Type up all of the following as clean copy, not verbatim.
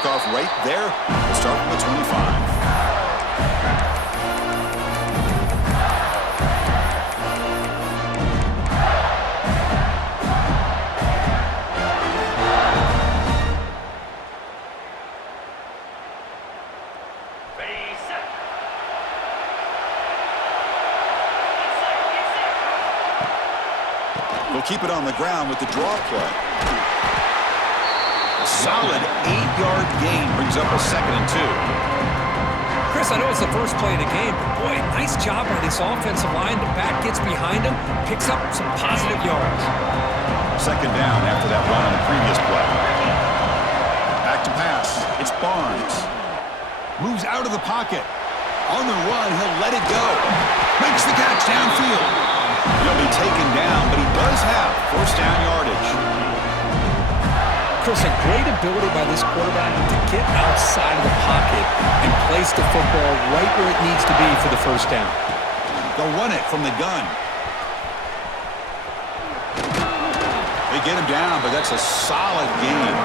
kickoff right there. We'll start from the 25. We'll keep it on the ground with the draw play. A solid 8-yard gain brings up a 2nd and 2. Chris, I know it's the first play of the game, but boy, nice job by this offensive line. The back gets behind him, picks up some positive yards. 2nd down after that run on the previous play. Back to pass. It's Barnes. Moves out of the pocket. On the run, he'll let it go. Makes the catch downfield. He'll be taken down, but he does have first down yardage. Chris, a great ability by this quarterback to get outside of the pocket and place the football right where it needs to be for the first down. They'll run it from the gun. They get him down, but that's a solid game.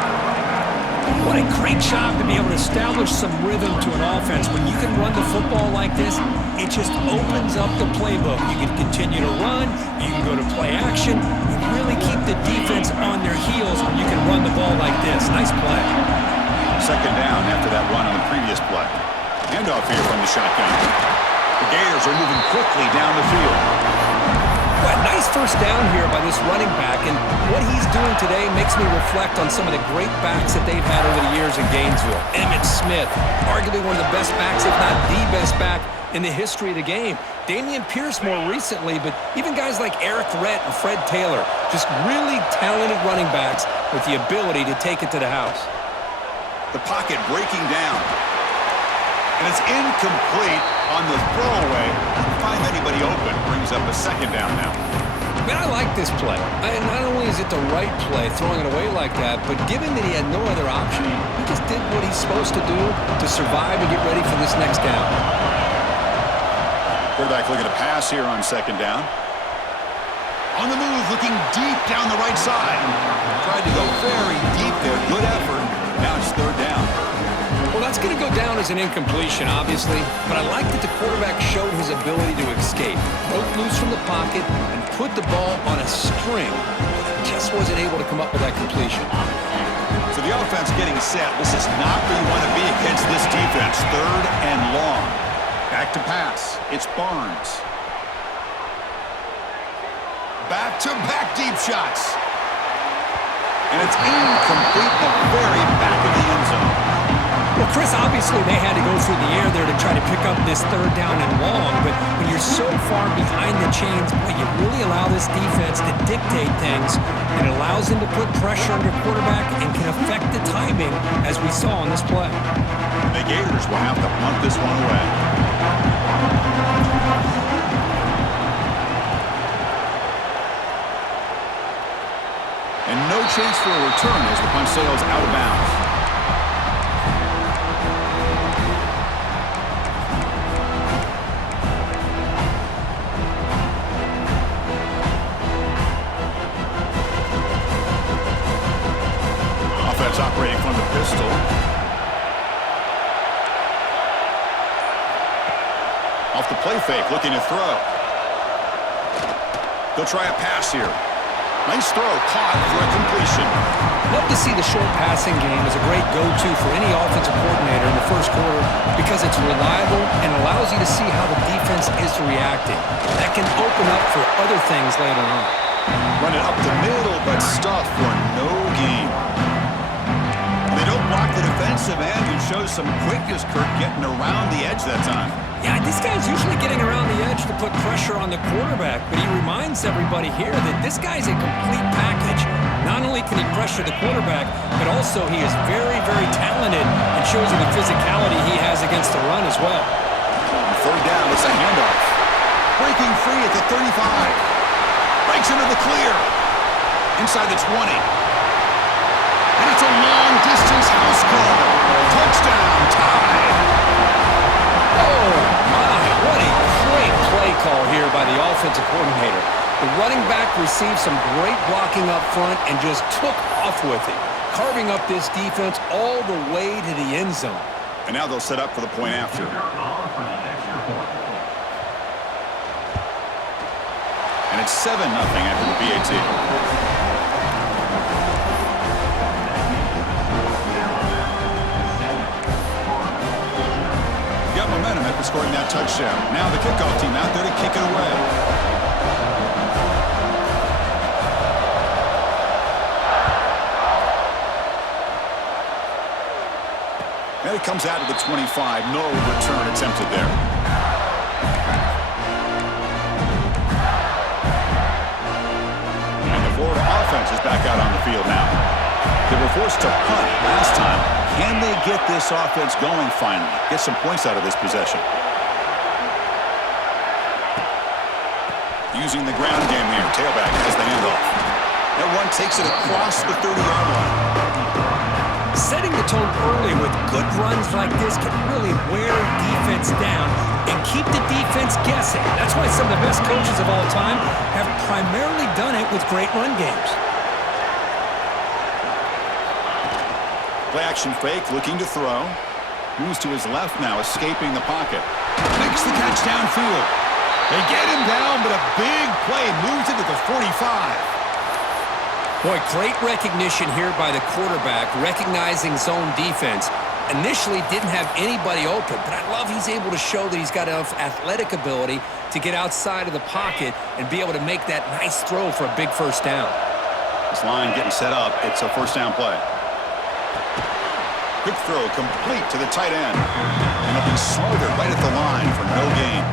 What a great job to be able to establish some rhythm to an offense. When you can run the football like this, it just opens up the playbook. You can continue to run, you can go to play action, you really keep the defense on their heels when you can run the ball like this. Nice play. 2nd down after that run on the previous play. Handoff here from the shotgun. The Gators are moving quickly down the field. Well, nice first down here by this running back, and what he's doing today makes me reflect on some of the great backs that they've had over the years in Gainesville. Emmitt Smith, arguably one of the best backs, if not the best back in the history of the game. Dameon Pierce more recently, but even guys like Eric Rhett and Fred Taylor, just really talented running backs with the ability to take it to the house. The pocket breaking down. And it's incomplete on the throwaway. Didn't find anybody open. Brings up a 2nd down now. Man, I like this play. Not only is it the right play, throwing it away like that, but given that he had no other option, he just did what he's supposed to do to survive and get ready for this next down. Quarterback looking to pass here on 2nd down. On the move, looking deep down the right side. Tried to go very deep there. Good effort. Now it's 3rd down. Well, that's going to go down as an incompletion, obviously, but I like that the quarterback showed his ability to escape, broke loose from the pocket, and put the ball on a string, but just wasn't able to come up with that completion. So the offense getting set. This is not where you want to be against this defense. 3rd and long. Back to pass. It's Barnes. Back-to-back deep shots. And it's incomplete in the very back of the end zone. Well, Chris, obviously they had to go through the air there to try to pick up this 3rd down and long, but when you're so far behind the chains, boy, you really allow this defense to dictate things. It allows them to put pressure on your quarterback and can affect the timing, as we saw on this play. The Gators will have to punt this one away. And no chance for a return as the punt sails out of bounds. Offense operating from the pistol. Off the play fake, looking to throw. They'll try a pass here. Nice throw, caught for a completion. Love to see the short passing game as a great go-to for any offensive coordinator in the first quarter because it's reliable and allows you to see how the defense is reacting. That can open up for other things later on. Run it up the middle, but stuff for no gain. They don't block the defensive end, who shows some quickness, Kirk, getting around the edge that time. Yeah, this guy's usually getting around the edge to put pressure on the quarterback, but he reminds everybody here that this guy's a complete package. Not only can he pressure the quarterback, but also he is very, very talented and shows you the physicality he has against the run as well. 3rd down, it's a handoff. Breaking free at the 35. Breaks into the clear. Inside the 20. And it's a long-distance house call. Touchdown, tied. Oh, my, what a great play call here by the offensive coordinator. The running back received some great blocking up front and just took off with it. carving up this defense all the way to the end zone. And now they'll set up for the point after. And it's 7-0 after the PAT. Got momentum after scoring that touchdown. Now the kickoff team out there to kick it away. And it comes out to the 25. No return attempted there. And the Florida offense is back out on the field now. They were forced to punt last time. Can they get this offense going finally? Get some points out of this possession. Using the ground game here. Tailback has the handoff. That one takes it across the 30-yard line. Setting the tone early with good runs like this can really wear defense down and keep the defense guessing. That's why some of the best coaches of all time have primarily done it with great run games. Play action fake, looking to throw. Moves to his left now, escaping the pocket. Makes the catch downfield. They get him down, but a big play moves into the 45. Boy, great recognition here by the quarterback, recognizing zone defense. Initially didn't have anybody open, but I love he's able to show that he's got enough athletic ability to get outside of the pocket and be able to make that nice throw for a big first down. This line getting set up. It's a first down play. Quick throw complete to the tight end. And it'll be smothered right at the line for no gain.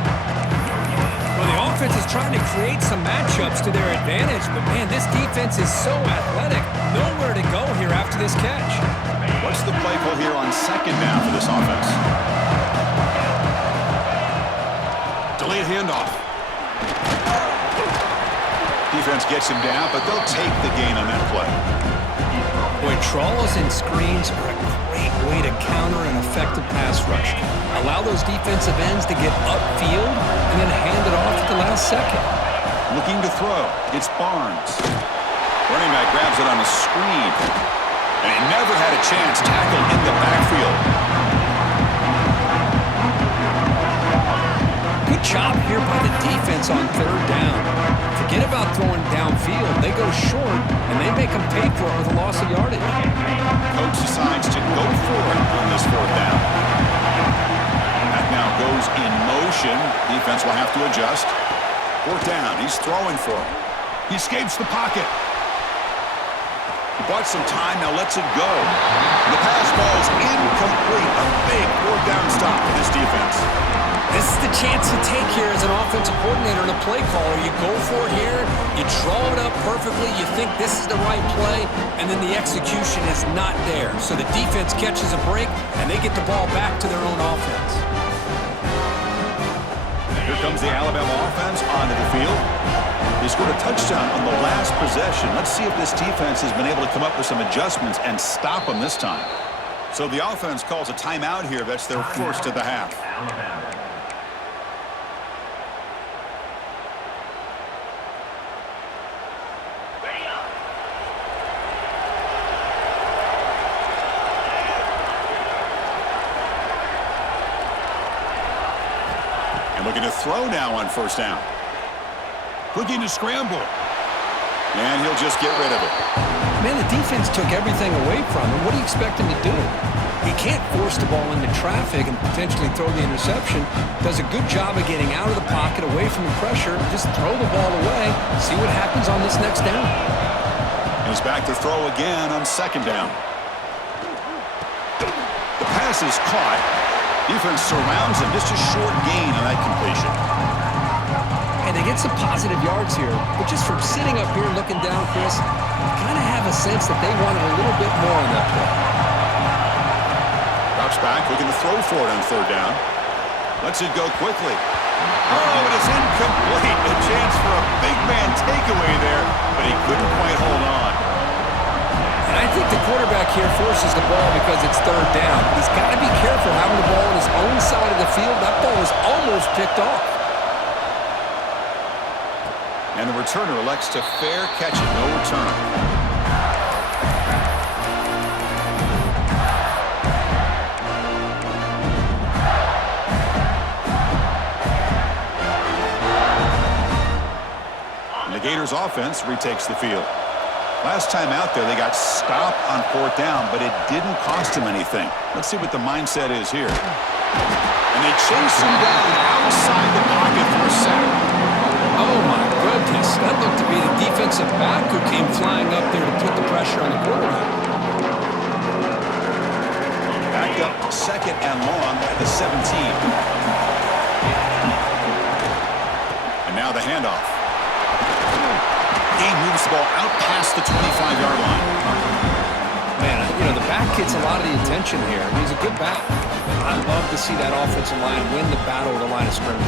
Well, the offense is trying to create some matchups to their advantage, but man, this defense is so athletic. Nowhere to go here after this catch. What's the play call here on second down for this offense? Delayed handoff. Defense gets him down, but they'll take the gain on that play. Boy, trawls and screens are a great way to counter an effective pass rush. Allow those defensive ends to get upfield and then hand it off at the last second. Looking to throw. It's Barnes. Running back grabs it on a screen. And he never had a chance. Tackled in the backfield. Good job here by the defense on third down. Forget about throwing downfield. They go short, and they make them pay for it with a loss of yardage. Coach decides to go for it on this fourth down. That now goes in motion. Defense will have to adjust. Fourth down. He's throwing for it. He escapes the pocket. He bought some time, now lets it go. The pass ball's incomplete. A big fourth down stop for this defense. This is the chance you take here as an offensive coordinator and a play caller. You go for it here, you draw it up perfectly, you think this is the right play, and then the execution is not there. So the defense catches a break, and they get the ball back to their own offense. Here comes the Alabama offense onto the field. They scored a touchdown on the last possession. Let's see if this defense has been able to come up with some adjustments and stop them this time. So the offense calls a timeout here. That's their first of the half. And looking to throw now on first down. Looking to scramble. And he'll just get rid of it. Man, the defense took everything away from him. What do you expect him to do? He can't force the ball into traffic and potentially throw the interception. Does a good job of getting out of the pocket, away from the pressure. Just throw the ball away. See what happens on this next down. And he's back to throw again on second down. The pass is caught. Defense surrounds him. Just a short gain on that completion. And they get some positive yards here, but just from sitting up here looking down, Chris, you kind of have a sense that they wanted a little bit more on that play. Drops back, looking to throw for it on third down. Lets it go quickly. Oh, it is incomplete. A chance for a big man takeaway there, but he couldn't quite hold on. And I think the quarterback here forces the ball because it's third down. He's got to be careful having the ball on his own side of the field. That ball was almost picked off. And the returner elects to fair catch it. No return. Gators offense retakes the field. Last time out there, they got stopped on 4th down, but it didn't cost them anything. Let's see what the mindset is here. And they chase him down outside the pocket for a sack. Oh, my goodness. That looked to be the defensive back who came flying up there to put the pressure on the quarterback. Backed up 2nd and long at the 17. And now the handoff. Game moves the ball out past the 25-yard line. Man, you know, the back gets a lot of the attention here. He's a good back. I love to see that offensive line win the battle of the line of scrimmage.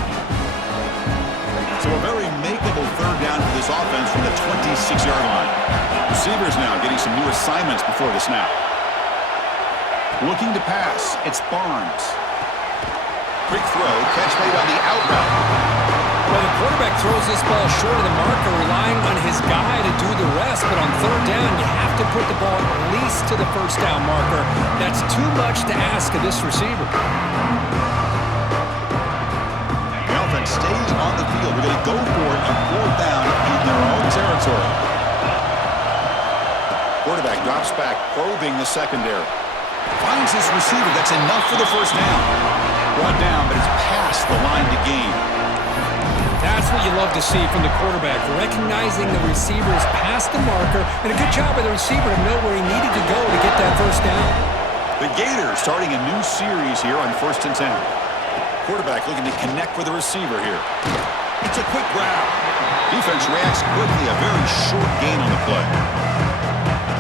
So a very makeable 3rd down for this offense from the 26-yard line. Receivers now getting some new assignments before the snap. Looking to pass, it's Barnes. Quick throw, catch made on the out route. Well, the quarterback throws this ball short of the marker, relying on his guy to do the rest. But on 3rd down, you have to put the ball at least to the 1st down marker. That's too much to ask of this receiver. The offense stays on the field. We're going to go for it on 4th down in their own territory. Quarterback drops back, probing the secondary. Finds his receiver. That's enough for the 1st down. Brought down, but it's past the line to gain. That's what you love to see from the quarterback, recognizing the receivers past the marker, and a good job by the receiver to know where he needed to go to get that 1st down. The Gators starting a new series here on 1st and 10. Quarterback looking to connect with the receiver here. It's a quick grab. Defense reacts quickly, a very short gain on the play.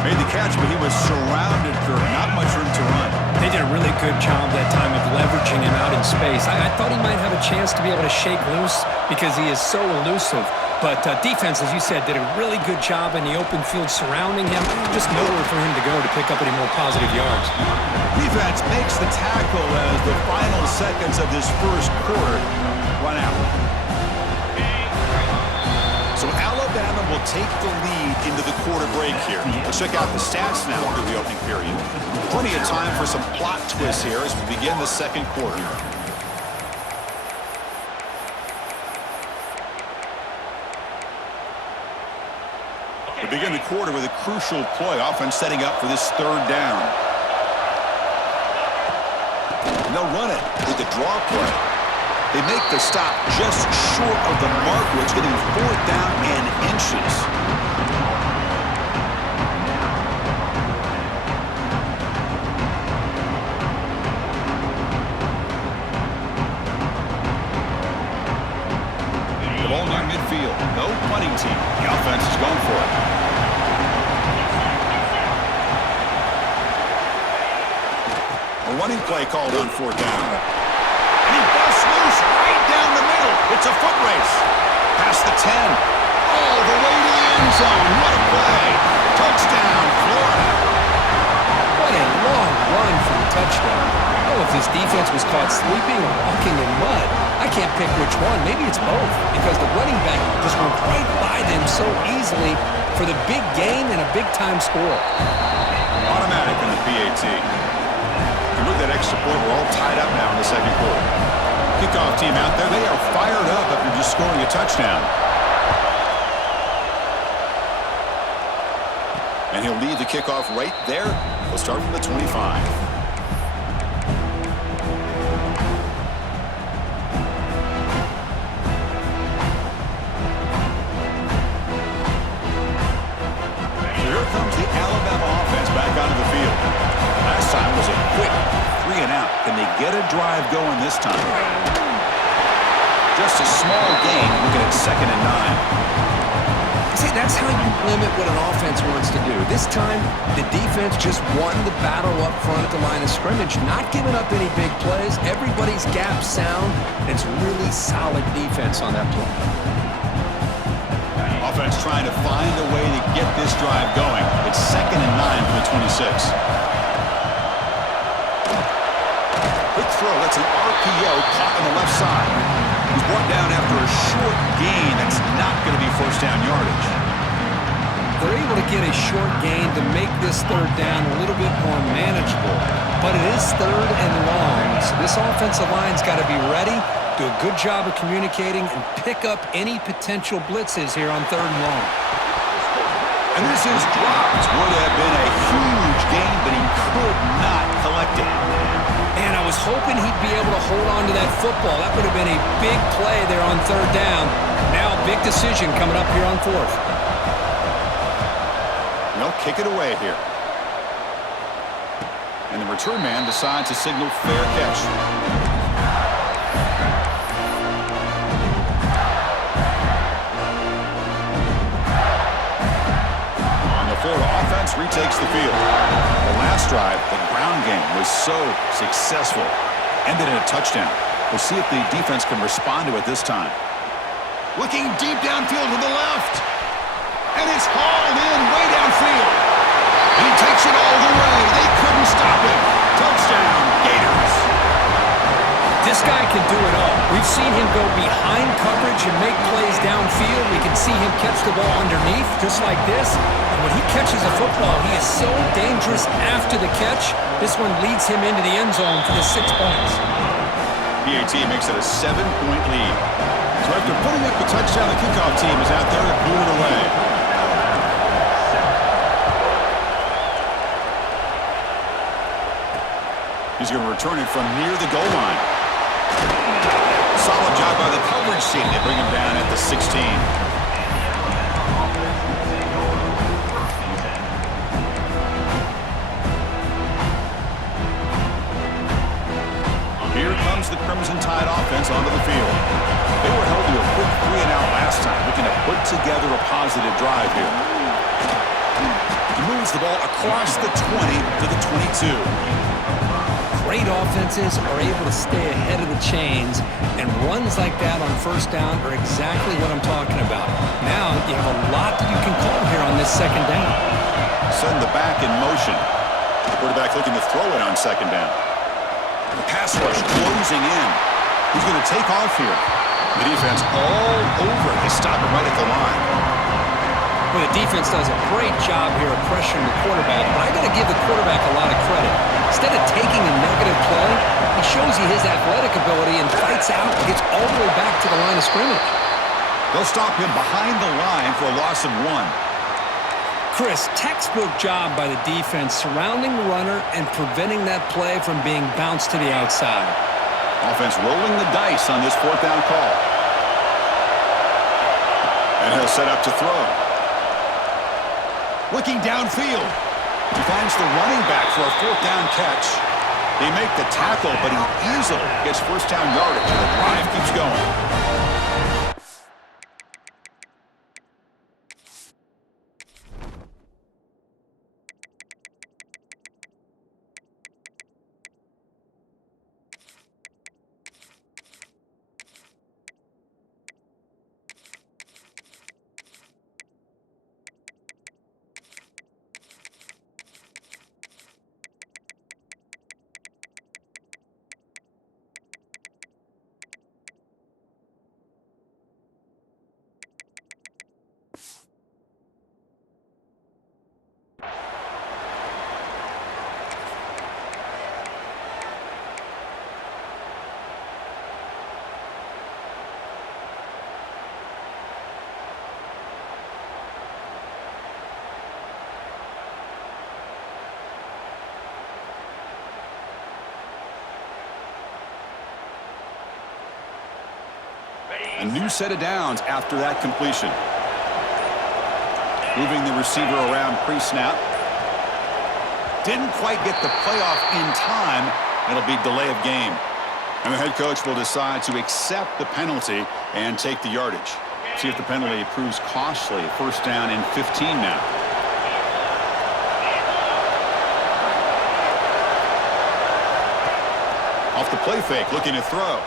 Made the catch, but he was surrounded for not much room to run. They did a really good job that time of leveraging him out in space. I thought he might have a chance to be able to shake loose because he is so elusive. But defense, as you said, did a really good job in the open field surrounding him. Just nowhere for him to go to pick up any more positive yards. Defense makes the tackle as the final seconds of this 1st quarter run out. So Alabama will take the lead into the quarter break here. Let's check out the stats now through the opening period. Plenty of time for some plot twists here as we begin the 2nd quarter. We begin the quarter with a crucial play. Offense setting up for this 3rd down. And they'll run it with the draw play. They make the stop just short of the marker. It's getting 4th down and inches. The ball near midfield. No punting team. The offense is going for it. A running play called on 4th down. And he busts loose right down the middle. It's a foot race. Past the 10. All the way to the end zone. What a play. Touchdown, Florida. What a long run for the touchdown. Oh, if this defense was caught sleeping or walking in mud, I can't pick which one. Maybe it's both, because the running back just went right by them so easily for the big gain and a big-time score. Automatic in the PAT. With that extra point, we're all tied up now in the 2nd quarter. Kickoff team out there, they are fired up after just scoring a touchdown. And he'll lead the kickoff right there. We'll start from the 25. So here comes the Alabama offense back onto the field. Last time was a quick 3 and out. Can they get a drive going this time? Just a small gain, looking at 2nd and 9. See, that's how you limit what an offense wants to do. This time, the defense just won the battle up front at the line of scrimmage, not giving up any big plays. Everybody's gap sound. It's really solid defense on that play. Offense trying to find a way to get this drive going. It's 2nd and 9 for the 26. Quick throw. That's an RPO caught on the left side. He's brought down after a short gain. That's not going to be 1st down yardage. They're able to get a short gain to make this 3rd down a little bit more manageable. But it is 3rd and long, so this offensive line's got to be ready do a good job of communicating, and pick up any potential blitzes here on 3rd and long. And this is dropped. Would have been a huge gain, but he could not collect it. And I was hoping he'd be able to hold on to that football. That would have been a big play there on 3rd down. Now a big decision coming up here on 4th. They'll kick it away here. And the return man decides to signal fair catch. And the Florida offense retakes the field. The last drive, the ground game was so successful. Ended in a touchdown. We'll see if the defense can respond to it this time. Looking deep downfield to the left. And it's hauled in way downfield. And he takes it all the way. They couldn't stop him. Touchdown, Gators. This guy can do it all. We've seen him go behind coverage and make plays downfield. We can see him catch the ball underneath, just like this. And when he catches a football, he is so dangerous after the catch. This one leads him into the end zone for the 6 points. PAT makes it a 7-point lead. So after putting up the touchdown, the kickoff team is out there and blew it away. He's going to return it from near the goal line. Solid job by the coverage team to bring him down at the 16. Here comes the Crimson Tide offense onto the field. They were held to a quick 3-and-out last time, looking to put together a positive drive here. He moves the ball across the 20 to the 22. Great offenses are able to stay ahead of the chains, and runs like that on 1st down are exactly what I'm talking about. Now you have a lot that you can call here on this 2nd down. Send the back in motion. Quarterback looking to throw it on 2nd down. The pass rush closing in. Who's going to take off here? The defense all over it. They stop it right at the line. Well, the defense does a great job here of pressuring the quarterback, but I got to give the quarterback a lot of credit. Instead of taking a negative play, he shows you his athletic ability and fights out and gets all the way back to the line of scrimmage. They'll stop him behind the line for a loss of 1. Chris, textbook job by the defense surrounding the runner and preventing that play from being bounced to the outside. Offense rolling the dice on this 4th down call. And he'll set up to throw. Looking downfield. He finds the running back for a 4th down catch. They make the tackle, but he easily gets 1st down yardage, and the drive keeps going. A new set of downs after that completion. Moving the receiver around pre-snap. Didn't quite get the playoff in time. It'll be delay of game. And the head coach will decide to accept the penalty and take the yardage. See if the penalty proves costly. 1st down and 15 now. Off the play fake, looking to throw.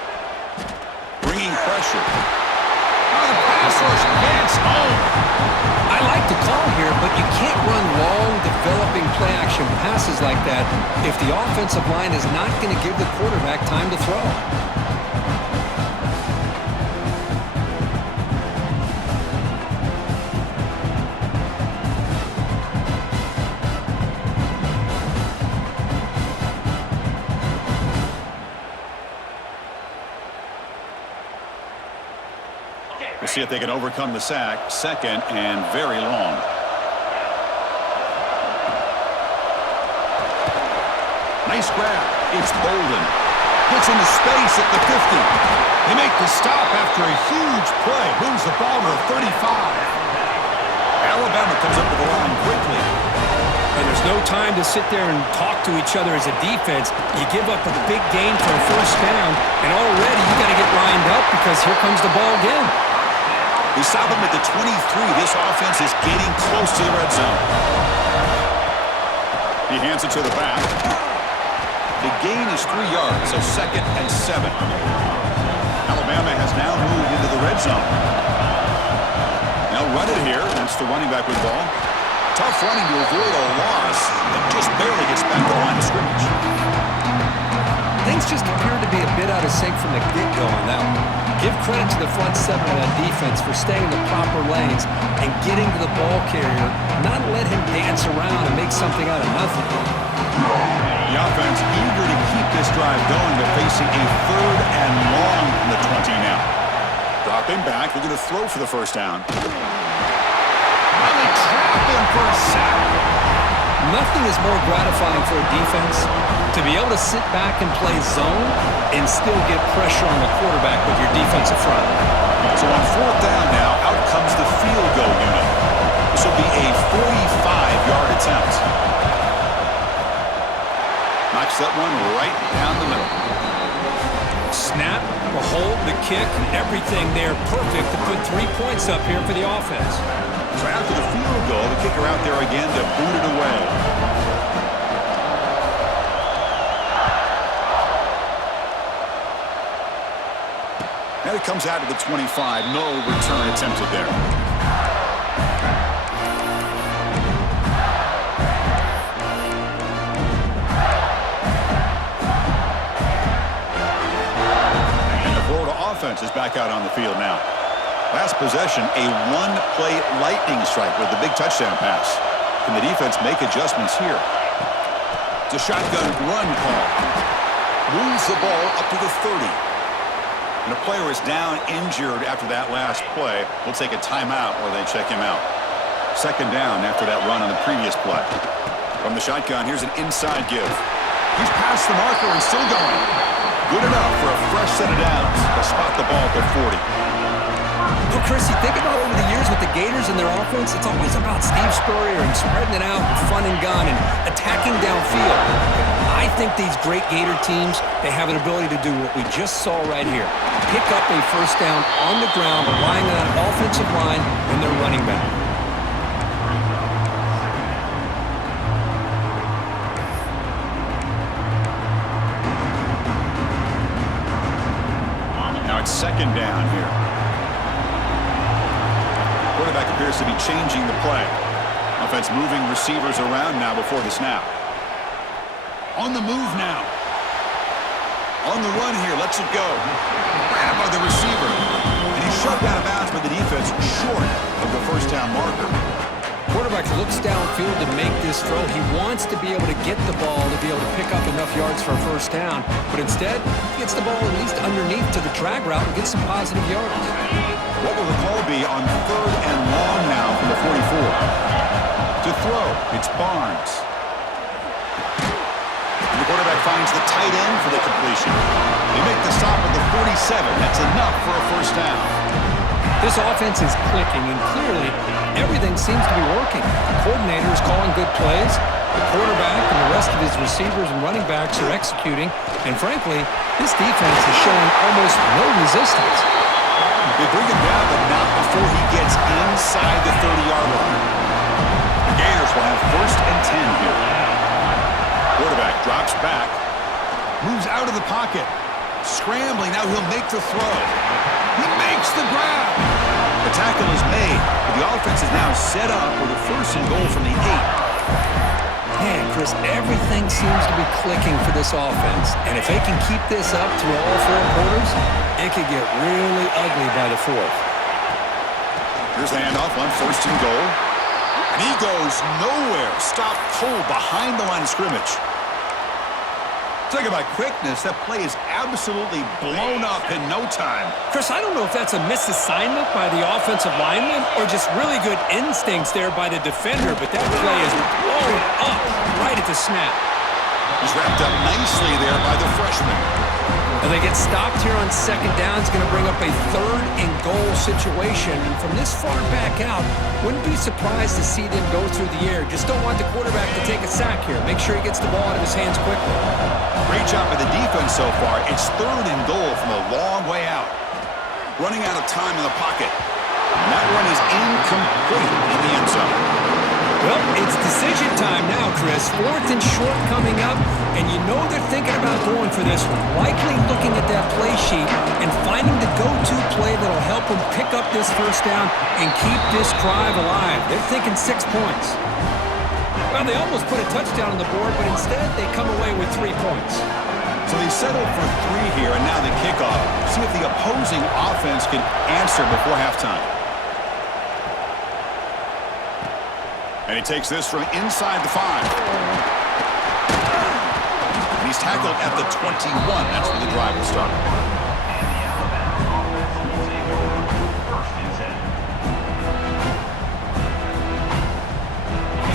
Bringing pressure. Oh, the pass rush gets home. I like the call here, but you can't run long, developing play-action passes like that if the offensive line is not going to give the quarterback time to throw. We'll see if they can overcome the sack. Second and very long. Nice grab. It's Bolden. Gets into space at the 50. They make the stop after a huge play. Moves the ball to the 35. Alabama comes up to the line quickly. And there's no time to sit there and talk to each other as a defense. You give up a big gain for a first down, and already you got to get lined up because here comes the ball again. We stop him at the 23. This offense is getting close to the red zone. He hands it to the back. The gain is 3 yards, so second and 7. Alabama has now moved into the red zone. Now run it here. That's the running back with the ball. Tough running to avoid a loss, and just barely gets back to the line of scrimmage. Things just appeared to be a bit out of sync from the get-go on that one. Give credit to the front seven of that defense for staying in the proper lanes and getting to the ball carrier, not let him dance around and make something out of nothing. The offense eager to keep this drive going, but facing a third and long from the 20 now. Dropping back, they're going to throw for the first down. Now they trap him for a sack. Nothing is more gratifying for a defense to be able to sit back and play zone and still get pressure on the quarterback with your defensive front. So on fourth down now, out comes the field goal unit. This will be a 45-yard attempt. Knocks that one right down the middle. Snap, the hold, the kick, everything there perfect to put 3 points up here for the offense. So after the field goal, the kicker out there again to boot it away. And it comes out to the 25. No return attempted there. And the Florida offense is back out on the field now. Last possession, a one-play lightning strike with the big touchdown pass. Can the defense make adjustments here? It's a shotgun run call. Moves the ball up to the 30. And a player is down injured after that last play. We'll take a timeout while they check him out. Second down after that run on the previous play. From the shotgun, here's an inside give. He's past the marker and still going. Good enough for a fresh set of downs to spot the ball at the 40. Well, Chris, you think about over the years with the Gators and their offense, it's always about Steve Spurrier and spreading it out and fun and gun and attacking downfield. I think these great Gator teams, they have an ability to do what we just saw right here. Pick up a first down on the ground, relying on that offensive line when they're running back. Now it's second down here. Quarterback appears to be changing the play. Offense moving receivers around now before the snap. On the move now. On the run here, lets it go. Grabbed by the receiver. And he's shoved out of bounds by the defense short of the first down marker. Quarterback looks downfield to make this throw. He wants to be able to get the ball to be able to pick up enough yards for a first down. But instead, he gets the ball at least underneath to the drag route and gets some positive yards. What will the call be on third and long now from the 44? To throw, it's Barnes. And the quarterback finds the tight end for the completion. They make the stop at the 47. That's enough for a first down. This offense is clicking, and clearly everything seems to be working. The coordinator is calling good plays. The quarterback and the rest of his receivers and running backs are executing. And frankly, this defense is showing almost no resistance. They bring him down, but not before he gets inside the 30-yard line. The Gators will have first and 10 here. Quarterback drops back. Moves out of the pocket. Scrambling, now he'll make the throw. He makes the grab. The tackle is made, but the offense is now set up with a first and goal from the 8. Man, Chris, everything seems to be clicking for this offense. And if they can keep this up through all 4 quarters, it could get really ugly by the 4th. Here's the handoff on first and goal. And he goes nowhere. Stopped cold behind the line of scrimmage. Talk about quickness. That play is absolutely blown up in no time. Chris, I don't know if that's a misassignment by the offensive lineman or just really good instincts there by the defender, but that play is blown up right at the snap. He's wrapped up nicely there by the freshman. And they get stopped here on second down. It's going to bring up a 3rd and goal situation. And from this far back out, wouldn't be surprised to see them go through the air. Just don't want the quarterback to take a sack here. Make sure he gets the ball out of his hands quickly. Great job by the defense so far. It's 3rd and goal from a long way out. Running out of time in the pocket. And that run is incomplete in the end zone. Well, it's decision time now, Chris. 4th and short coming up, and you know they're thinking about going for this one. Likely looking at that play sheet and finding the go-to play that'll help them pick up this first down and keep this drive alive. They're thinking 6 points. Well, they almost put a touchdown on the board, but instead they come away with 3 points. So they settled for 3 here, and now the kickoff. See if the opposing offense can answer before halftime. And he takes this from inside the 5. And he's tackled at the 21. That's where the drive will start.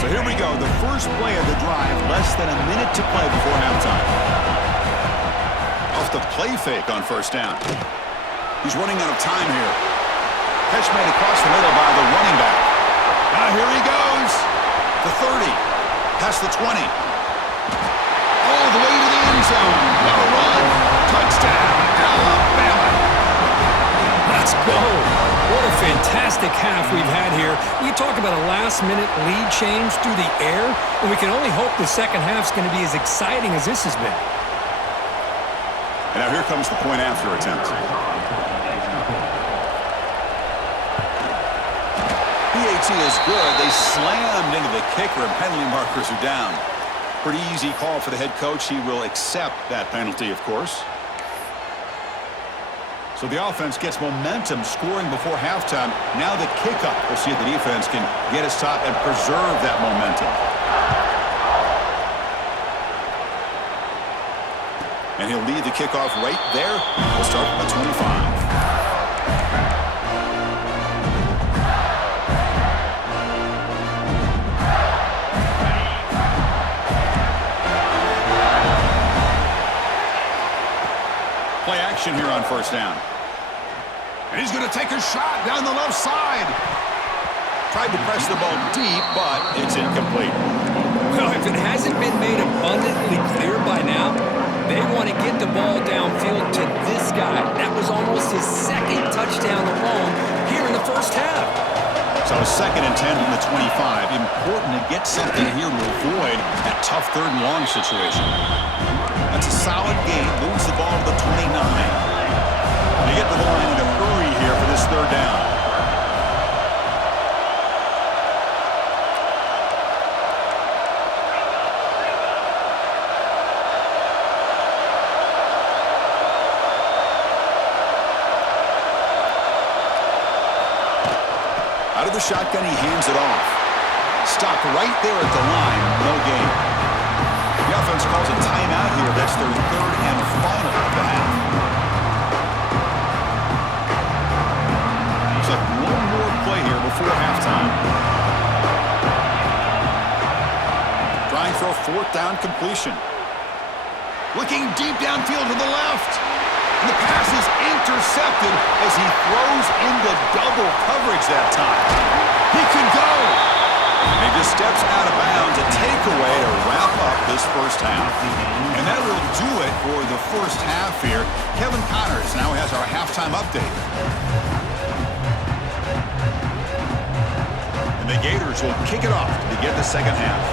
So here we go. The first play of the drive. Less than a minute to play before halftime. Off the play fake on first down. He's running out of time here. Catch made across the middle by the running back. Now here he goes. The 30. Past the 20. All the way to the end zone. What a run. Touchdown, Alabama. Let's go. What a fantastic half we've had here. We talk about a last-minute lead change through the air, and we can only hope the second half's going to be as exciting as this has been. And now here comes the point after attempt. PAT is good. They slammed into the kicker, and penalty markers are down. Pretty easy call for the head coach. He will accept that penalty, of course. So the offense gets momentum scoring before halftime. Now the kickoff. We'll see if the defense can get a stop and preserve that momentum. And he'll lead the kickoff right there. We'll start at 25. Play action here on first down. And he's going to take a shot down the left side. Tried to press the ball deep, but it's incomplete. Well, if it hasn't been made abundantly clear by now, they want to get the ball downfield to this guy. That was almost his 2nd touchdown alone here in the first half. So 2nd and 10 from the 25. Important to get something here to avoid that tough 3rd and long situation. That's a solid game. Moves the ball to the 29. They get to the line in a hurry here for this 3rd down. Out of the shotgun, he hands it off. Stopped right there at the line. No gain. The offense calls a timeout here. That's their 3rd and final of the half. Looks like one more play here before halftime. Trying for a 4th down completion. Looking deep downfield to the left. And the pass is intercepted as he throws into double coverage that time. He could go. And he just steps out of bounds, a takeaway to wrap up this first half. And that will do it for the first half here. Kevin Connors now has our halftime update. And the Gators will kick it off to begin the second half.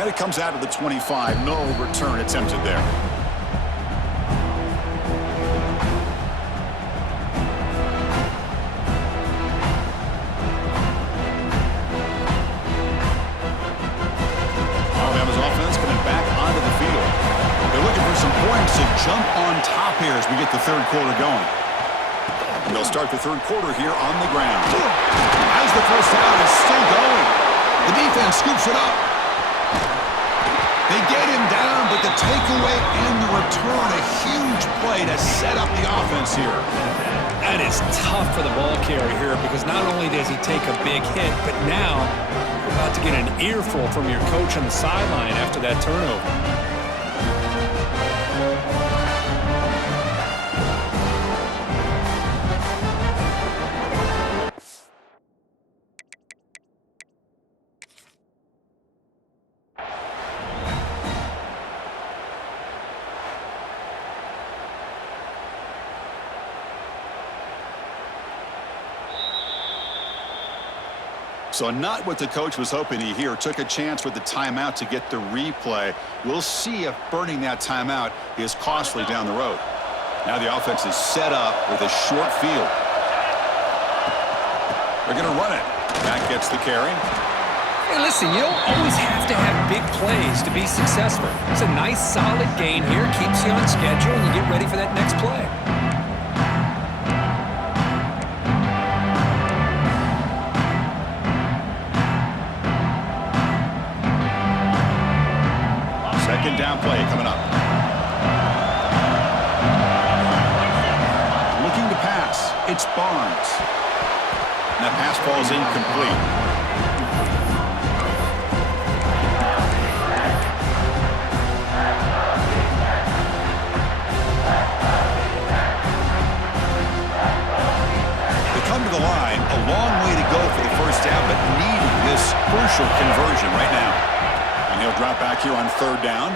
And it comes out of the 25. No return attempted there. Alabama's offense coming back onto the field. They're looking for some points to jump on top here as we get the 3rd quarter going. And they'll start the third quarter here on the ground. As the first down is still going. The defense scoops it up. They get him down, but the takeaway and the return, a huge play to set up the offense here. That is tough for the ball carrier here because not only does he take a big hit, but now you're about to get an earful from your coach on the sideline after that turnover. So not what the coach was hoping to hear. Took a chance with the timeout to get the replay. We'll see if burning that timeout is costly down the road. Now the offense is set up with a short field. They're going to run it. Matt gets the carry. Hey, listen, you don't always have to have big plays to be successful. It's a nice, solid gain here. Keeps you on schedule, and you get ready for that next play. Second down play coming up. Looking to pass. It's Barnes. And that pass ball is incomplete. They come to the line. A long way to go for the first down, but needing this crucial conversion right now. And he'll drop back here on third down.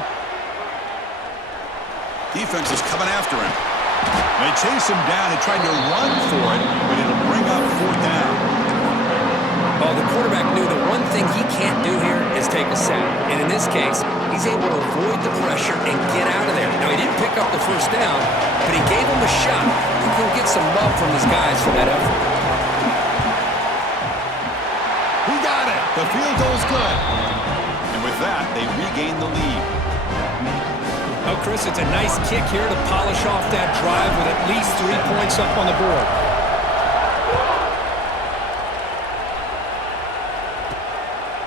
Defense is coming after him. They chase him down and try to run for it, but it'll bring up fourth down. Well, the quarterback knew the one thing he can't do here is take a sack. And in this case, he's able to avoid the pressure and get out of there. Now, he didn't pick up the first down, but he gave him a shot. He can get some love from his guys for that effort. He got it. The field goal's good. And with that, they regain the lead. Oh, Chris, it's a nice kick here to polish off that drive with at least 3 points up on the board.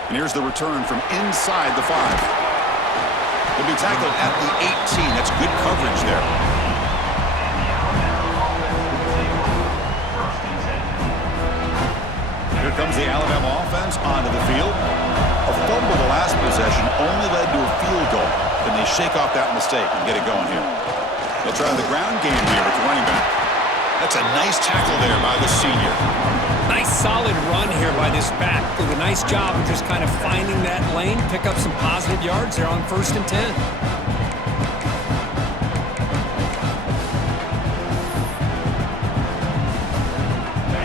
And here's the return from inside the 5. He'll be tackled at the 18. That's good coverage there. Here comes the Alabama offense onto the field. A fumble the last possession only led to a field goal. Then they shake off that mistake and get it going here. They'll try the ground game here with the running back. That's a nice tackle there by the senior. Nice solid run here by this back. Did a nice job of just kind of finding that lane, pick up some positive yards there on 1st and 10.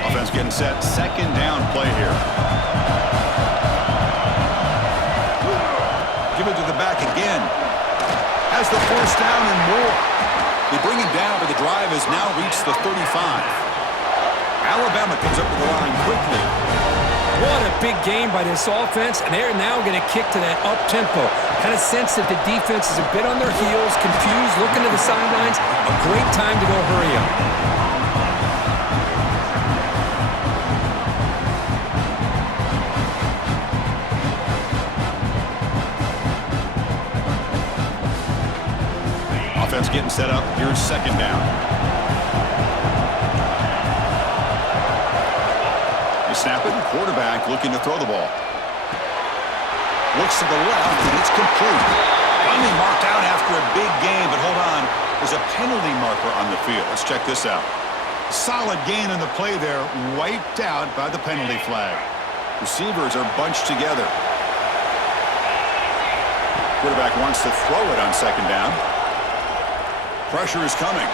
Offense getting set. Second down play here. Give it to the back again. Has the first down and more. They bring him down, but the drive has now reached the 35. Alabama comes up to the line quickly. What a big game by this offense, and they're now going to kick to that up-tempo. Kind of sense that the defense is a bit on their heels, confused, looking to the sidelines. A great time to go hurry up. Offense getting set up. Here's second down. They snap it. Quarterback looking to throw the ball. Looks to the left, and it's complete. Finally marked out after a big game, but hold on. There's a penalty marker on the field. Let's check this out. Solid gain in the play there, wiped out by the penalty flag. Receivers are bunched together. Quarterback wants to throw it on second down. Pressure is coming.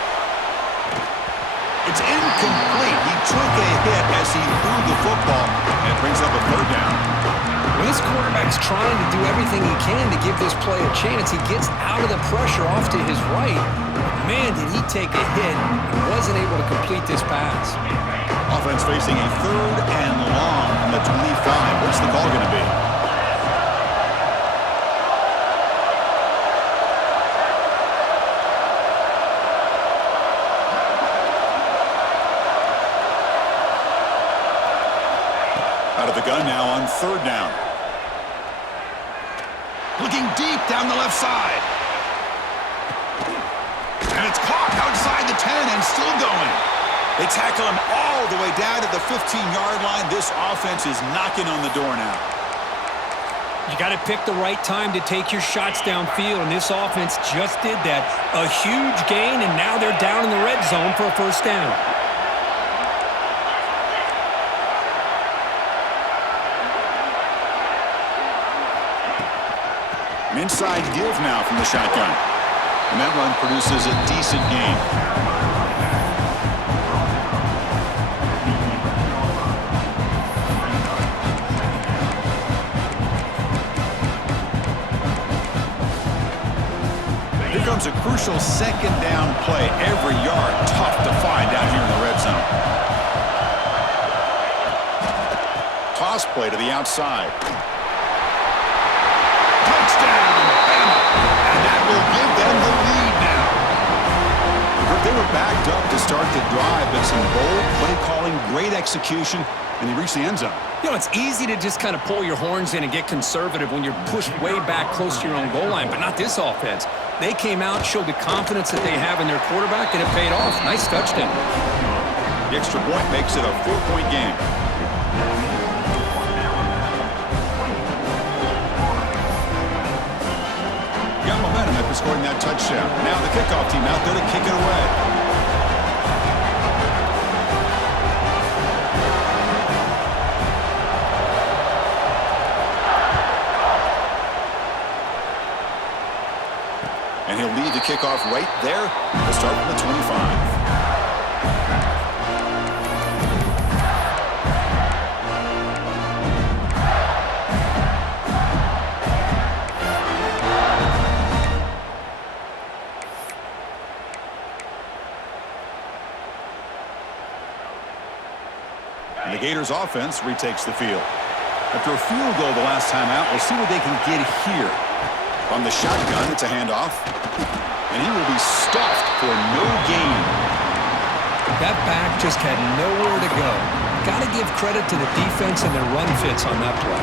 It's incomplete. He took a hit as he threw the football, and it brings up a third down. Well, this quarterback's trying to do everything he can to give this play a chance. He gets out of the pressure off to his right. Man, did he take a hit and wasn't able to complete this pass. Offense facing a third and long from the 25. What's the call going to be? shotgun now on third down. Looking deep down the left side. And it's caught outside the 10 and still going. They tackle him all the way down to the 15-yard line. This offense is knocking on the door now. You got to pick the right time to take your shots downfield, and this offense just did that. A huge gain, and now they're down in the red zone for a first down. An inside give now from the shotgun. And that run produces a decent gain. Here comes a crucial second down play. Every yard tough to find down here in the red zone. Toss play to the outside. Touchdown, Bama. And that will give them the lead now. They were backed up to start the drive, but some bold play calling, great execution, and they reached the end zone. You know, it's easy to just kind of pull your horns in and get conservative when you're pushed way back close to your own goal line, but not this offense. They came out, showed the confidence that they have in their quarterback, and it paid off. Nice touchdown. The extra point makes it a 4-point game. Got momentum after scoring that touchdown. Now the kickoff team out there to kick it away. And he'll lead the kickoff right there to start from the 25. And the Gators offense retakes the field. After a field goal the last time out, we'll see what they can get here. From the shotgun, it's a handoff. And he will be stuffed for no gain. That back just had nowhere to go. Got to give credit to the defense and their run fits on that play.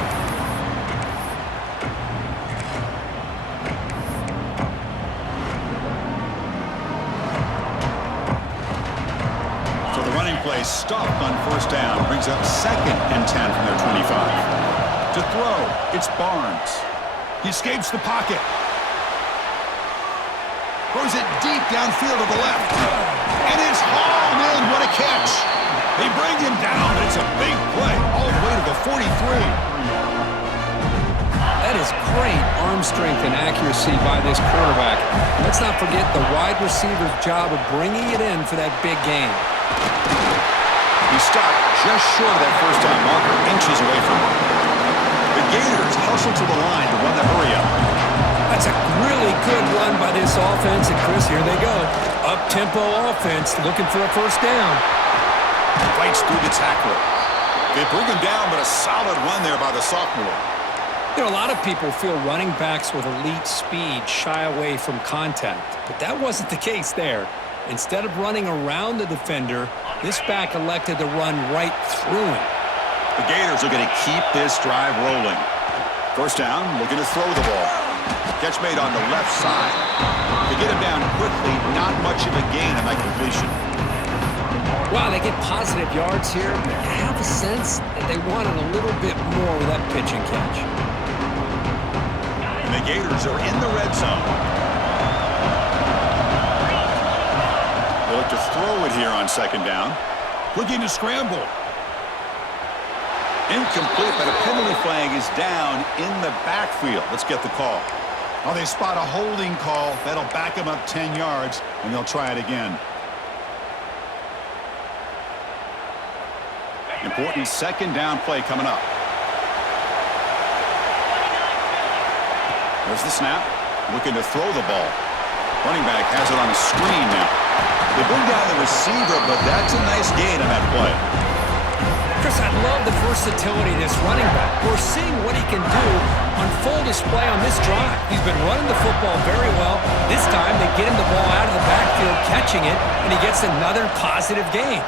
So the running play stopped on first down. Brings up 2nd and 10 from their 25. To throw, it's Barnes. He escapes the pocket. Throws it deep downfield to the left. And it's hauled in. What a catch. They bring him down, but it's a big play all the way to the 43. That is great arm strength and accuracy by this quarterback. Let's not forget the wide receiver's job of bringing it in for that big gain. He stopped just short of that first down marker, inches away from him. The Gators hustle to the line to run the hurry-up. That's a really good run by this offense, and Chris, here they go. Up-tempo offense looking for a first down. Fights through the tackler. They bring him down, but a solid run there by the sophomore. You know, a lot of people feel running backs with elite speed shy away from contact, but that wasn't the case there. Instead of running around the defender, this back elected to run right through him. The Gators are going to keep this drive rolling. First down, looking to throw the ball. Catch made on the left side. To get him down quickly, not much of a gain on that completion. Wow, they get positive yards here, but I have a sense that they wanted a little bit more with that pitch and catch. And the Gators are in the red zone. They look to throw it here on second down. Looking to scramble. Incomplete, but a penalty flag is down in the backfield. Let's get the call. Oh, they spot a holding call. That'll back them up 10 yards, and they'll try it again. Important second down play coming up. There's the snap. Looking to throw the ball. Running back has it on a screen now. They bring down the receiver, but that's a nice gain on that play. Chris, I love the versatility of this running back. We're seeing what he can do on full display on this drive. He's been running the football very well. This time, they get him the ball out of the backfield, catching it, and he gets another positive gain.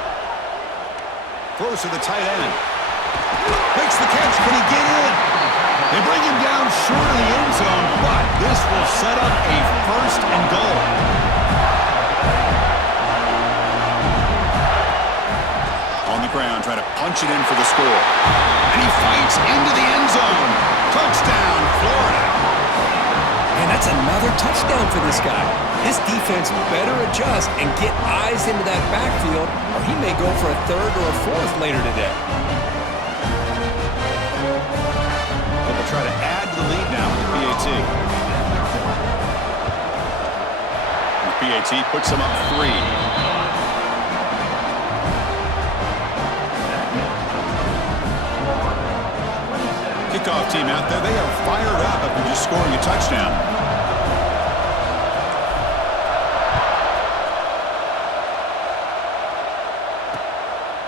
Throws to the tight end. Makes the catch. Can he get in? They bring him down short of the end zone, but this will set up a first and goal. On the ground, trying to punch it in for the score. And he fights into the end zone. Touchdown, Florida. And that's another touchdown for this guy. This defense better adjust and get eyes into that backfield, or he may go for a third or a fourth later today. They'll try to add to the lead now with the PAT. The PAT puts them up 3. Kickoff team out there, they are fired up after just scoring a touchdown.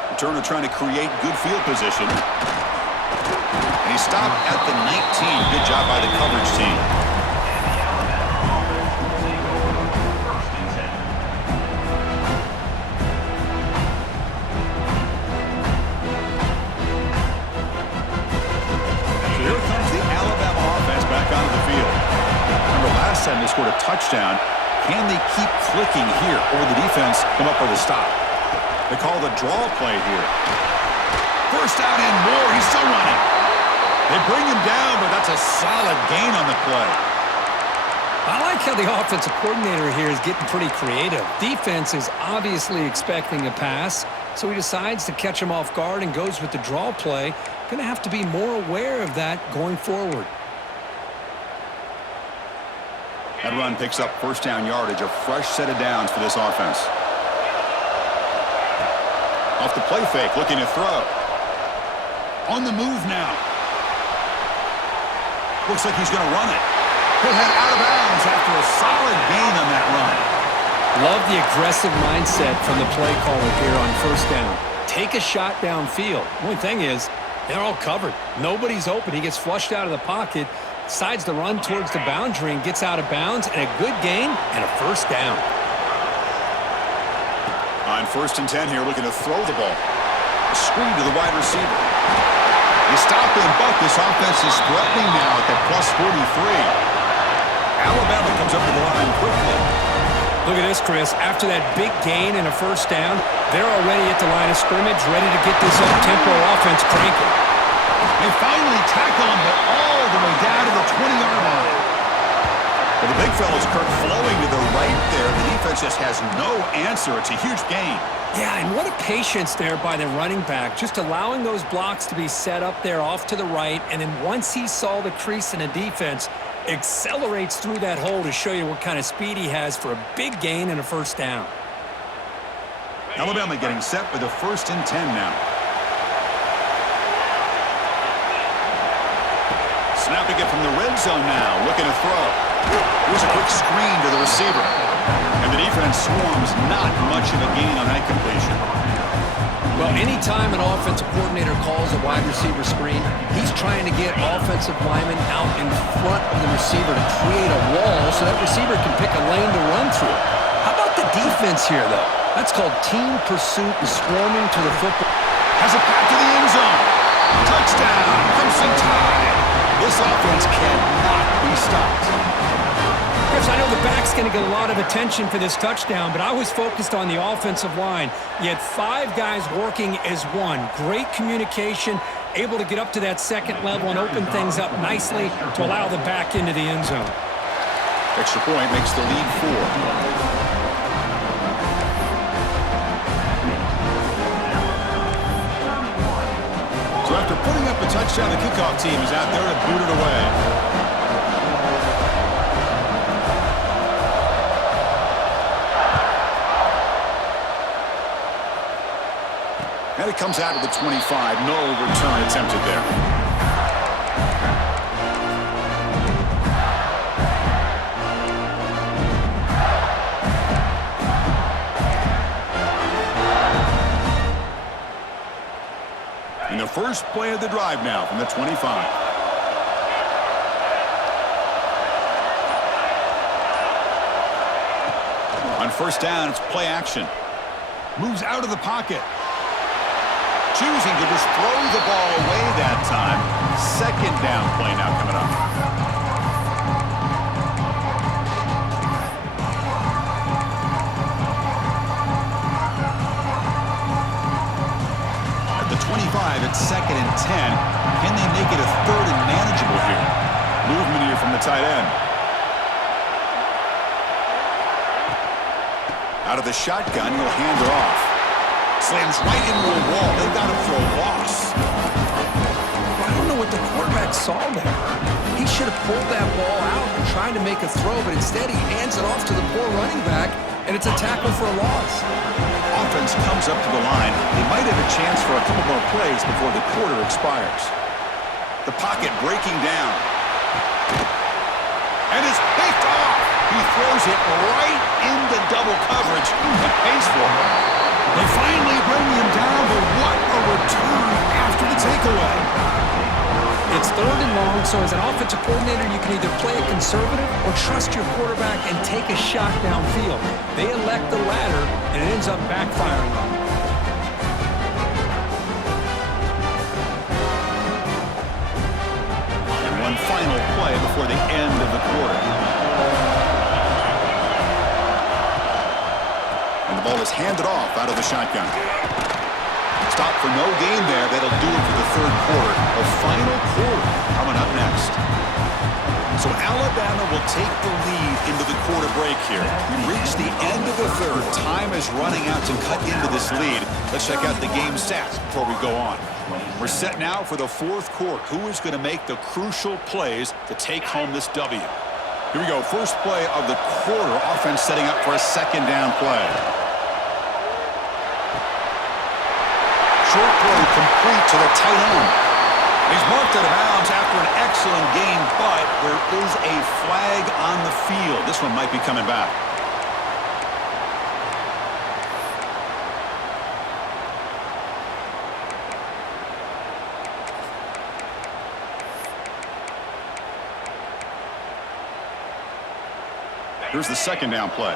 Returner trying to create good field position. And he stopped at the 19. Good job by the coverage team. They scored a touchdown. Can they keep clicking here, or the defense come up with a stop? They call the draw play here. First out and more. He's still running. They bring him down, but that's a solid gain on the play. I like how the offensive coordinator here is getting pretty creative. Defense is obviously expecting a pass, so he decides to catch him off guard and goes with the draw play. Going to have to be more aware of that going forward. That run picks up first down yardage, a fresh set of downs for this offense. Off the play fake, looking to throw. On the move now. Looks like he's going to run it. He'll head out of bounds after a solid gain on that run. Love the aggressive mindset from the play caller here on first down. Take a shot downfield. The only thing is, they're all covered. Nobody's open. He gets flushed out of the pocket, decides to run towards the boundary and gets out of bounds, and a good gain and a first down. On first and 10 here, looking to throw the ball. A screen to the wide receiver. They stop him, but this offense is threatening now at the plus 43. Alabama comes up to the line quickly. Look at this, Chris. After that big gain and a first down, they're already at the line of scrimmage, ready to get this up-tempo offense cranking. They finally tackle him, but all the way down to the 20-yard line. Well, the big fella's Kirk flowing to the right there. The defense just has no answer. It's a huge gain. Yeah, and what a patience there by the running back, just allowing those blocks to be set up there off to the right, and then once he saw the crease in the defense, accelerates through that hole to show you what kind of speed he has for a big gain and a first down. Alabama getting set with a first and 10 now. Snapping it from the red zone now, looking to throw. Here's a quick screen to the receiver. And the defense swarms, not much of a gain on that completion. Well, anytime an offensive coordinator calls a wide receiver screen, he's trying to get offensive linemen out in front of the receiver to create a wall so that receiver can pick a lane to run through. How about the defense here, though? That's called team pursuit and swarming to the football. Has it back to the end zone. Touchdown, Crimson Tide. This offense cannot be stopped. Chris, I know the back's going to get a lot of attention for this touchdown, but I was focused on the offensive line. You had 5 guys working as one. Great communication, able to get up to that second level and open things up nicely to allow the back into the end zone. Extra point makes the lead 4. So after putting up a touchdown, the kickoff team is out there to boot it away. And it comes out to the 25. No return attempted there. And the first play of the drive now from the 25. On first down, it's play action. Moves out of the pocket. choosing to just throw the ball away that time. Second down play now coming up. At the 25, it's 2nd and 10. Can they make it a 3rd and manageable here? Movement here from the tight end. Out of the shotgun, he'll hand it off. Slams right into a wall. They've got him for a loss. I don't know what the quarterback saw there. He should have pulled that ball out and tried to make a throw, but instead he hands it off to the poor running back, and it's a tackle for a loss. Offense comes up to the line. They might have a chance for a couple more plays before the quarter expires. The pocket breaking down. And it's picked off. He throws it right into double coverage and pays for it. They finally bring him down, but what a return after the takeaway. It's 3rd and long, so as an offensive coordinator, you can either play it conservative or trust your quarterback and take a shot downfield. They elect the latter, and it ends up backfiring on them. And one final play before the end of the quarter. And the ball is handed off out of the shotgun. Stop for no gain there. That'll do it for the 3rd quarter. The final quarter coming up next. So Alabama will take the lead into the quarter break here. We reach the end of the 3rd. Time is running out to cut into this lead. Let's check out the game stats before we go on. We're set now for the 4th quarter. Who is going to make the crucial plays to take home this W? Here we go. First play of the quarter. Offense setting up for a 2nd down play. Short throw complete to the tight end. He's marked out of bounds after an excellent game, but there is a flag on the field. This one might be coming back. Here's the 2nd down play.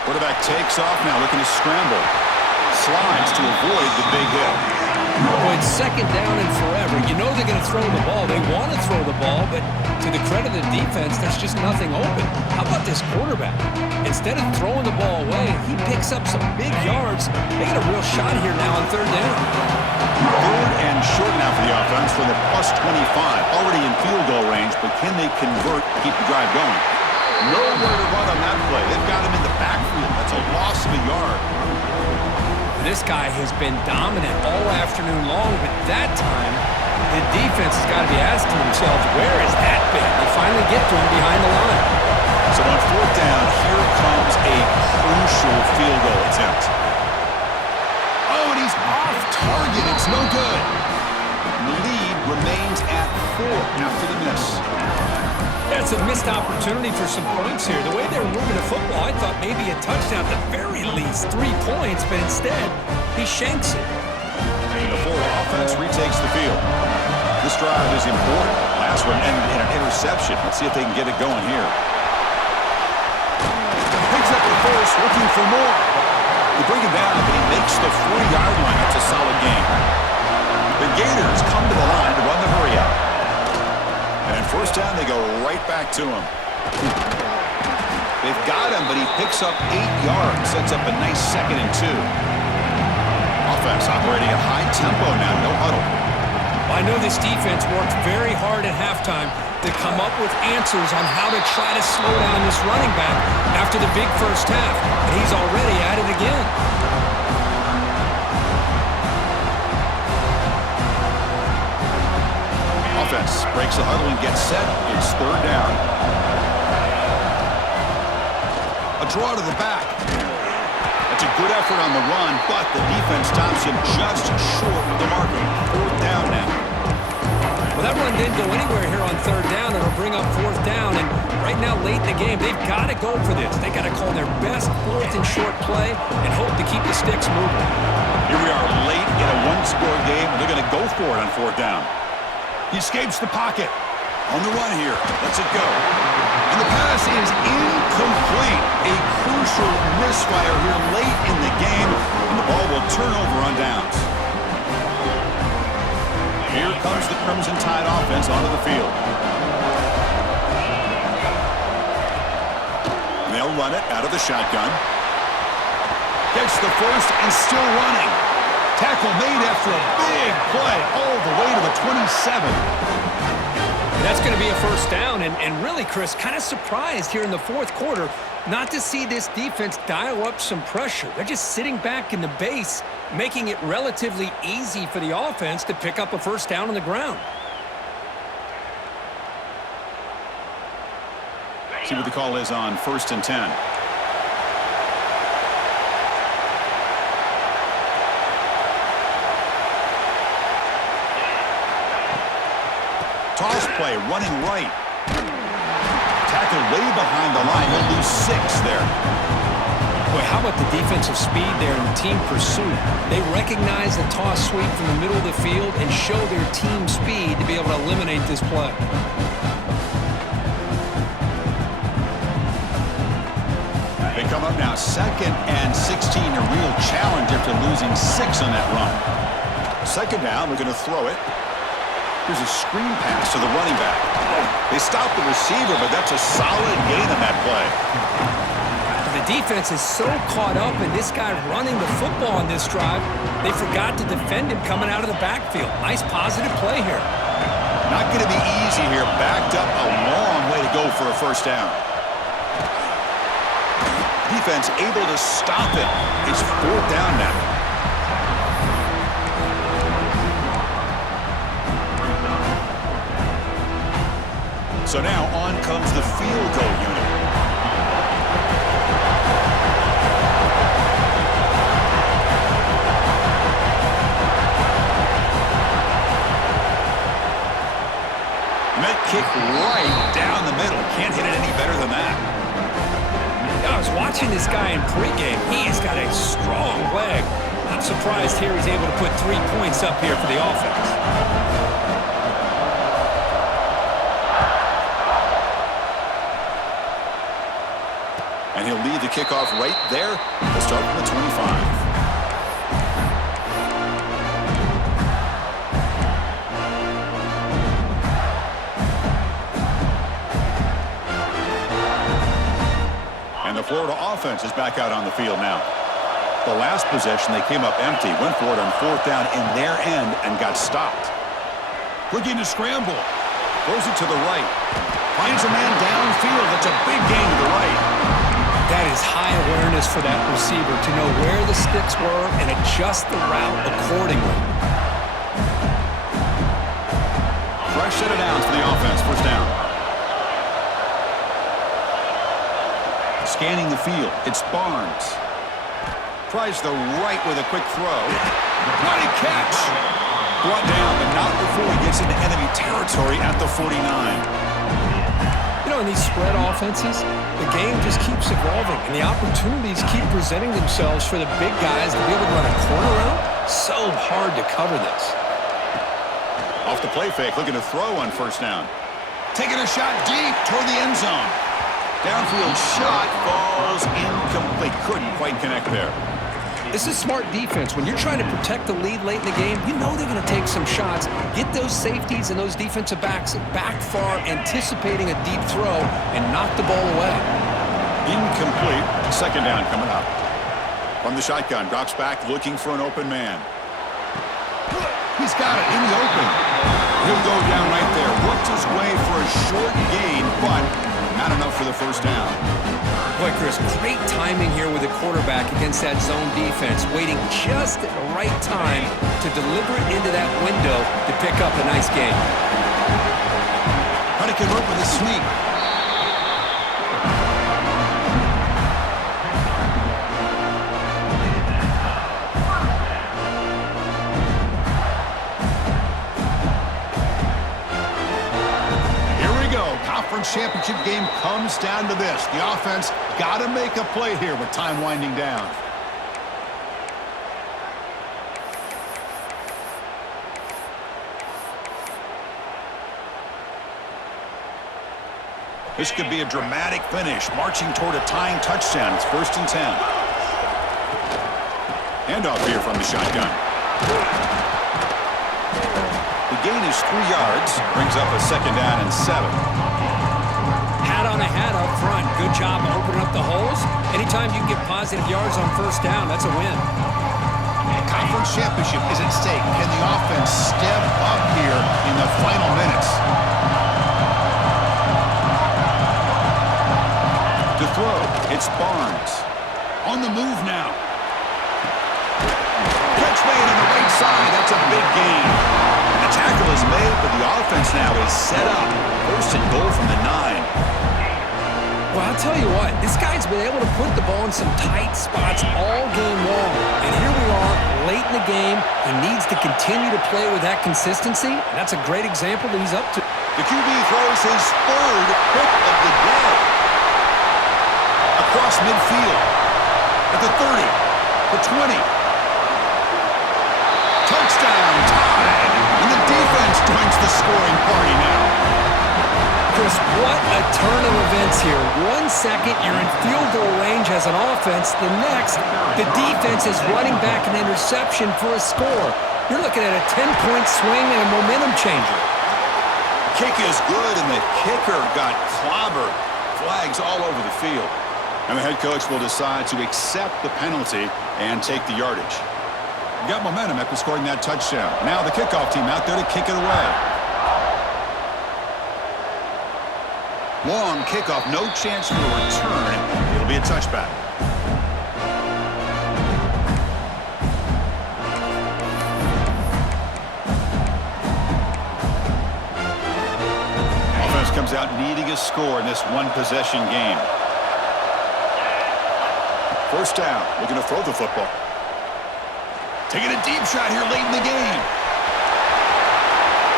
Quarterback takes off now, looking to scramble. Slides to avoid the big hit. Boy, it's 2nd down and forever. You know they're going to throw the ball. They want to throw the ball, but to the credit of the defense, there's just nothing open. How about this quarterback? Instead of throwing the ball away, he picks up some big yards. They get a real shot here now on 3rd down. 3rd and short now for the offense from the +25. Already in field goal range, but can they convert to keep the drive going? Nowhere to run on that play. They've got him in the backfield. That's a loss of a yard. This guy has been dominant all afternoon long, but that time, the defense has got to be asking themselves, where has that been? They finally get to him behind the line. So on 4th down, here comes a crucial field goal attempt. Oh, and he's off target. It's no good. And the lead remains at 4 after the miss. That's a missed opportunity for some points here. The way they were moving the football, I thought maybe a touchdown, at the very least 3 points, but instead, he shanks it. And the Florida offense retakes the field. This drive is important. Last one ended in an interception. Let's see if they can get it going here. Picks up the first, looking for more. They bring him down, but he makes the 40-yard line. That's a solid game. The Gators come to the line to run the hurry out. And 1st down, they go right back to him. They've got him, but he picks up 8 yards. Sets up a nice 2nd and 2. Offense operating at high tempo now, no huddle. I know this defense worked very hard at halftime to come up with answers on how to try to slow down this running back after the big first half, and he's already at it again. Offense breaks the huddle and gets set. It's 3rd down. A draw to the back. That's a good effort on the run, but the defense stops him just short of the marker. 4th down now. Well, that run didn't go anywhere here on 3rd down. It'll bring up 4th down, and right now, late in the game, they've got to go for this. They got to call their best 4th and short play and hope to keep the sticks moving. Here we are late in a one-score game, and they're going to go for it on 4th down. He escapes the pocket. On the run here. Lets it go. And the pass is incomplete. A crucial misfire here late in the game, and the ball will turn over on downs. Here comes the Crimson Tide offense onto the field. They'll run it out of the shotgun. Gets the first and still running. Tackle made after a big play all the way to the 27. That's going to be a first down, and really, Chris, kind of surprised here in the fourth quarter not to see this defense dial up some pressure. They're just sitting back in the base, making it relatively easy for the offense to pick up a first down on the ground. See what the call is on 1st and 10. Toss play, running right. Tackle way behind the line. He'll lose 6 there. Boy, how about the defensive speed there in the team pursuit? They recognize the toss sweep from the middle of the field and show their team speed to be able to eliminate this play. They come up now 2nd and 16, a real challenge after losing 6 on that run. 2nd down, we're going to throw it. Here's a screen pass to the running back. They stop the receiver, but that's a solid gain on that play. The defense is so caught up in this guy running the football on this drive, they forgot to defend him coming out of the backfield. Nice positive play here. Not going to be easy here. Backed up a long way to go for a first down. Defense able to stop it. It's 4th down now. So now on comes the field goal unit. Met kick right down the middle. Can't hit it any better than that. I was watching this guy in pregame. He has got a strong leg. Not surprised here he's able to put 3 points up here for the offense. And he'll lead the kickoff right there. He'll start from the 25. And the Florida offense is back out on the field now. The last possession, they came up empty, went for it on 4th down in their end and got stopped. Looking to scramble. Throws it to the right. Finds a man downfield. That's a big gain to the right. That is high awareness for that receiver to know where the sticks were and adjust the route accordingly. Fresh set of downs for the offense. First down. Scanning the field. It's Barnes. Tries the right with a quick throw. What a catch! Brought down, but not before he gets into enemy territory at the 49. You know, in these spread offenses, the game just keeps evolving, and the opportunities keep presenting themselves for the big guys to be able to run a corner out. So hard to cover this. Off the play fake, looking to throw on 1st down. Taking a shot deep toward the end zone. Downfield shot falls incomplete. Couldn't quite connect there. This is smart defense. When you're trying to protect the lead late in the game, you know they're going to take some shots, get those safeties and those defensive backs back far, anticipating a deep throw, and knock the ball away. Incomplete. 2nd down coming up. From the shotgun, drops back looking for an open man. He's got it in the open. He'll go down right there. Works his way for a short gain, but not enough for the first down. Boy, Chris, great timing here with the quarterback against that zone defense, waiting just at the right time to deliver it into that window to pick up a nice gain. Trying to convert with a sneak. Conference championship game comes down to this. The offense got to make a play here with time winding down. This could be a dramatic finish, marching toward a tying touchdown. It's 1st and 10. Handoff here from the shotgun. The gain is 3 yards, brings up a 2nd down and 7. Hat on a hat up front. Good job opening up the holes. Anytime you can get positive yards on 1st down, that's a win. Conference championship is at stake. Can the offense step up here in the final minutes? To throw, it's Barnes. On the move now. Catch made on the right side. That's a big gain. And the tackle is made, but the offense now is set up. 1st and goal from the 9. Well, I'll tell you what, this guy's been able to put the ball in some tight spots all game long. And here we are, late in the game. He needs to continue to play with that consistency. And that's a great example that he's up to. The QB throws his 3rd pick of the day. Across midfield. At the 30. The 20. Touchdown, tied. And the defense joins the scoring party now. Chris, what a turn of events here. 1 second, you're in field goal range as an offense. The next, the defense is running back an interception for a score. You're looking at a 10-point swing and a momentum changer. Kick is good, and the kicker got clobbered. Flags all over the field. And the head coach will decide to accept the penalty and take the yardage. Got momentum after scoring that touchdown. Now the kickoff team out there to kick it away. Long kickoff, no chance for a return. It'll be a touchback. Offense comes out needing a score in this one-possession game. 1st down, looking to throw the football. Taking a deep shot here late in the game.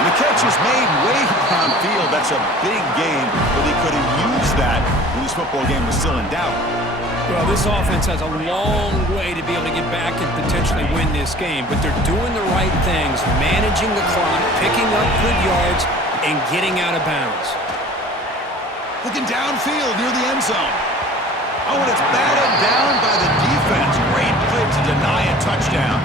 And the catch is made way downfield. That's a big gain, but he could have used that when this football game was still in doubt. Well, this offense has a long way to be able to get back and potentially win this game, but they're doing the right things, managing the clock, picking up good yards, and getting out of bounds. Looking downfield near the end zone. Oh, and it's batted down by the defense. Great play to deny a touchdown.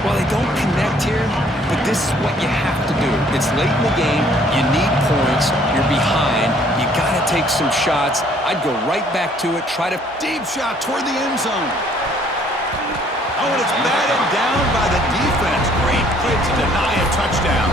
Well, they don't connect here, but this is what you have to do. It's late in the game. You need points. You're behind. You got to take some shots. I'd go right back to it. Try to... Deep shot toward the end zone. Oh, and it's batted down by the defense. Great play to deny a touchdown.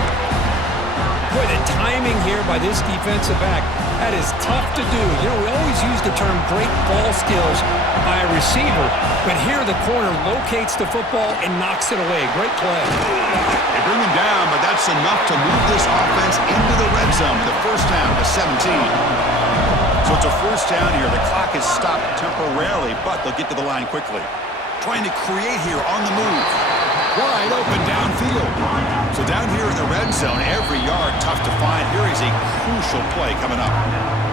Boy, the timing here by this defensive back, that is tough to do. You know, we always use the term great ball skills by a receiver, but here the corner locates the football and knocks it away. Great play. They bring him down, but that's enough to move this offense into the red zone. The 1st down to 17. So it's a 1st down here. The clock is stopped temporarily, but they'll get to the line quickly. Trying to create here on the move. Wide open downfield. So down here in the red zone, every yard tough to find. Here is a crucial play coming up.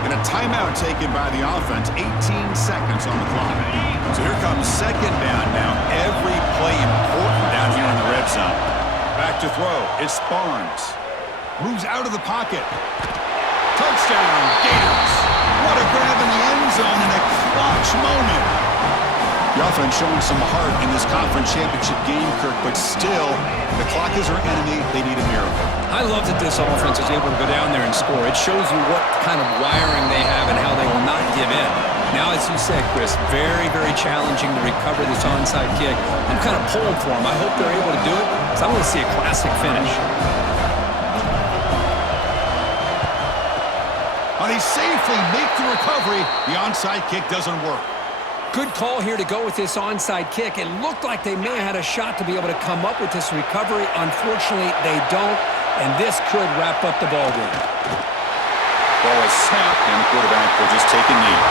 And a timeout taken by the offense. 18 seconds on the clock. So here comes 2nd down now. Every play important down here in the red zone. Back to throw. It's Barnes. Moves out of the pocket. Touchdown, Gators. What a grab in the end zone in a clutch moment. The offense showing some heart in this conference championship game, Kirk, but still, the clock is our enemy. They need a miracle. I love that this offense is able to go down there and score. It shows you what kind of wiring they have and how they will not give in. Now, as you said, Chris, very, very challenging to recover this onside kick. I'm kind of pulling for them. I hope they're able to do it, because I want to see a classic finish. But he safely makes the recovery. The onside kick doesn't work. Good call here to go with this onside kick. It looked like they may have had a shot to be able to come up with this recovery. Unfortunately, they don't, and this could wrap up the ball game. Ball is snapped, and the quarterback will just take a knee.